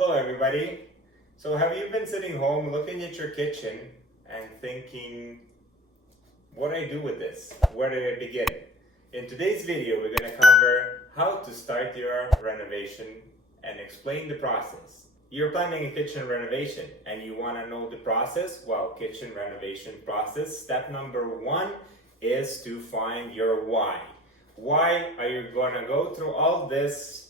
Hello everybody. So have you been sitting home looking at your kitchen and thinking, what do I do with this? Where do I begin? In today's video, we're going to cover how to start your renovation and explain the process. You're planning a kitchen renovation and you want to know the process? Well, kitchen renovation process, step number one is to find your why. Why are you going to go through all this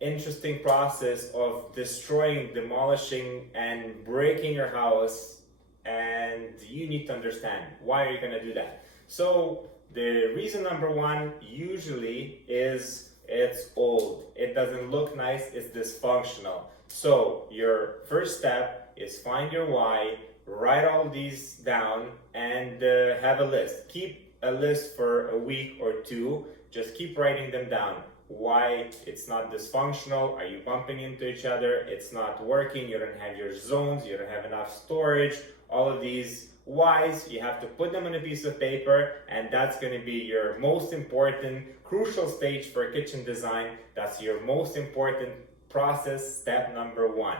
interesting process of destroying, demolishing, and breaking your house? And you need to understand why are you going to do that. So the reason number one usually is it's old, it doesn't look nice, it's dysfunctional. So your first step is find your why, write all these down, and have a list. Keep a list for a week or two, just keep writing them down. Why it's not dysfunctional, are you bumping into each other, it's not working, you don't have your zones, you don't have enough storage, all of these whys, you have to put them on a piece of paper, and that's going to be your most important, crucial stage for kitchen design. That's your most important process, step number one.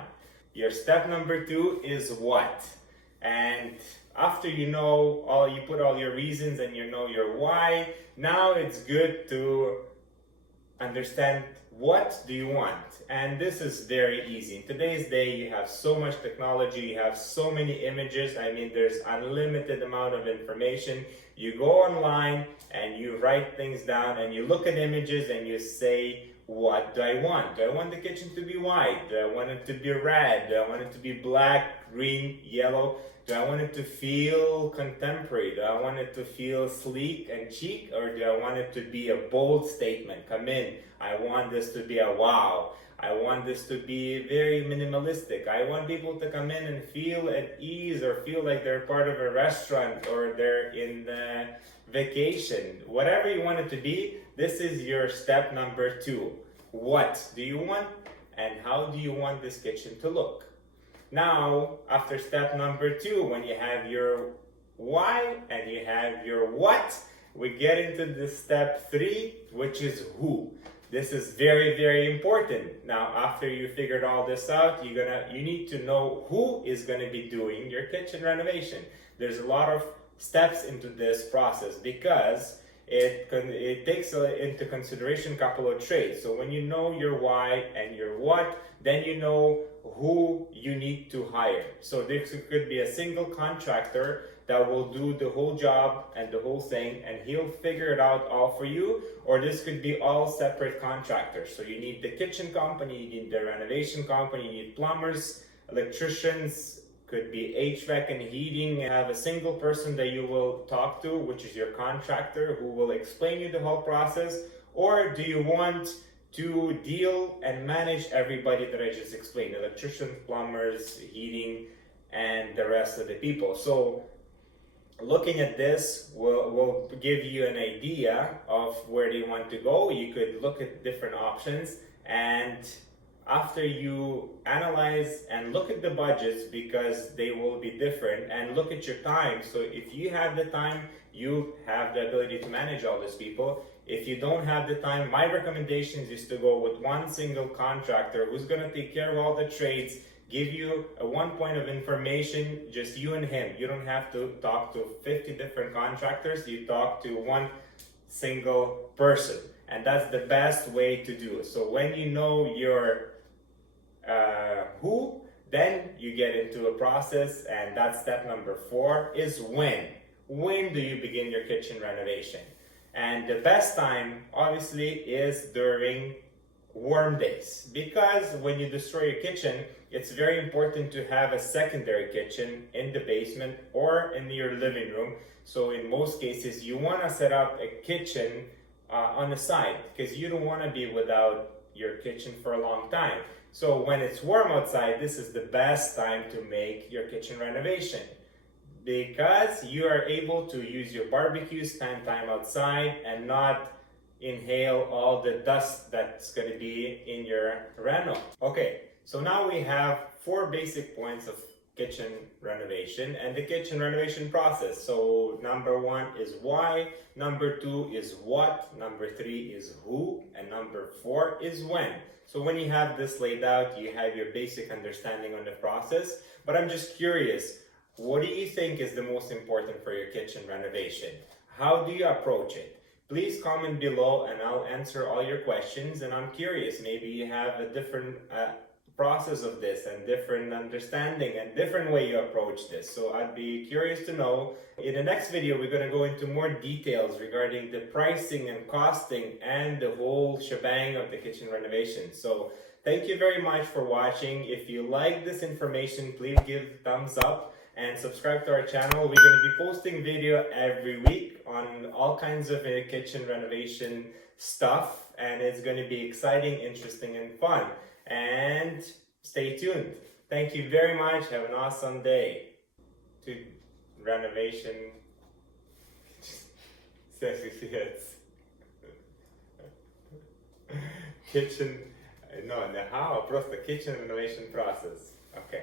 Your step number two is what? And after you know all, you put all your reasons and you know your why, now it's good to understand what do you want. And this is very easy. In today's day, you have so much technology, you have so many images. I mean, there's unlimited amount of information. You go online and you write things down and you look at images and you say, what do I want? Do I want the kitchen to be white? Do I want it to be red? Do I want it to be black, green, yellow? Do I want it to feel contemporary? Do I want it to feel sleek and chic? Or do I want it to be a bold statement? Come in. I want this to be a wow. I want this to be very minimalistic. I want people to come in and feel at ease or feel like they're part of a restaurant or they're in vacation. Whatever you want it to be, this is your step number two. What do you want and how do you want this kitchen to look? Now, after step number two, when you have your why and you have your what, we get into the step three, which is who. This is very, very important. Now, after you figured all this out, you need to know who is going to be doing your kitchen renovation. There's a lot of steps into this process because it takes into consideration a couple of traits. So when you know your why and your what, then you know who you need to hire. So this could be a single contractor that will do the whole job and the whole thing, and he'll figure it out all for you. Or this could be all separate contractors. So you need the kitchen company, you need the renovation company, you need plumbers, electricians, could be HVAC and heating. Have a single person that you will talk to, which is your contractor, who will explain you the whole process. Or do you want to deal and manage everybody that I just explained, electricians, plumbers, heating, and the rest of the people? So looking at this will give you an idea of where do you want to go. You could look at different options, and after you analyze and look at the budgets, because they will be different, and look at your time. So if you have the time, you have the ability to manage all these people. If you don't have the time, my recommendations is to go with one single contractor who's going to take care of all the trades, give you a one point of information, just you and him. You don't have to talk to 50 different contractors. You talk to one single person, and that's the best way to do it. So when you know your who, then you get into a process, and that's step number four is when. When do you begin your kitchen renovation? And the best time, obviously, is during warm days, because when you destroy your kitchen, it's very important to have a secondary kitchen in the basement or in your living room. So in most cases, you want to set up a kitchen on the side, because you don't want to be without your kitchen for a long time. So when it's warm outside, this is the best time to make your kitchen renovation, because you are able to use your barbecue, spend time outside, and not inhale all the dust that's going to be in your reno. Okay, so now we have four basic points of kitchen renovation and the kitchen renovation process. So number 1 is why, number 2 is what, number 3 is who, and number 4 is when. So when you have this laid out, you have your basic understanding on the process. But I'm just curious, what do you think is the most important for your kitchen renovation? How do you approach it? Please comment below and I'll answer all your questions. And I'm curious, maybe you have a different process of this and different understanding and different way you approach this. So I'd be curious to know. In the next video, we're going to go into more details regarding the pricing and costing and the whole shebang of the kitchen renovation. So thank you very much for watching. If you like this information, please give a thumbs up and subscribe to our channel. We're going to be posting video every week on all kinds of kitchen renovation stuff, and it's going to be exciting, interesting, and fun. And stay tuned. Thank you very much. Have an awesome day. To renovation. Kitchen. No, how? Просто kitchen renovation process. Okay.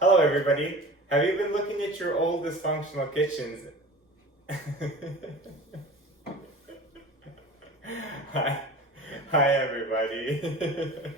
Hello, everybody. Have you been looking at your old dysfunctional kitchens? Hi, everybody.